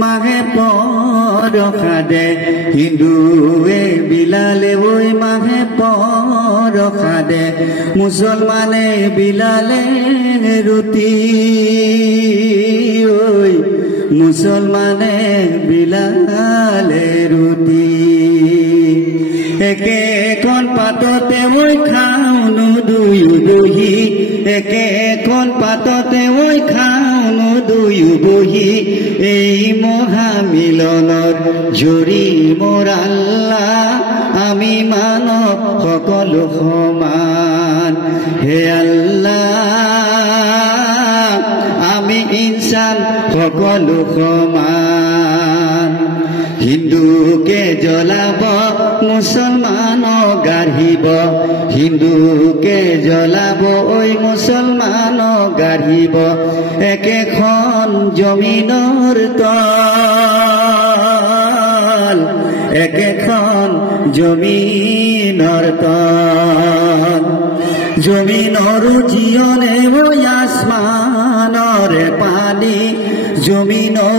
মাহে পৰখা দে হিন্দুৱে বিলালে ঐ মাহে পৰখা দে মুছলমানে বিলালে ৰুটি ঐ মুছলমানে বিলালে ৰুটি একেখন পাততে ঐ খাওনো দুয়ো বহি একেখন পাততে ঐ খাওনো দুয়ো বহি এই মহামিলনৰ জৰি মোৰ আল্লাহ আমি মানৱ সকলো সমান হে আল্লাহ আমি ইনসান সকলো সমান হিন্দুকে জ্বলাব মুছলমানক গাঢ়িব হিন্দুকে জ্বলাব ঐ মুছলমানক গাঢ়িব একেখন জমিনৰ তল একেখন জমিনৰ তল জমিনৰ জিয়নে ঐ আসমানৰে পানী জমিনৰ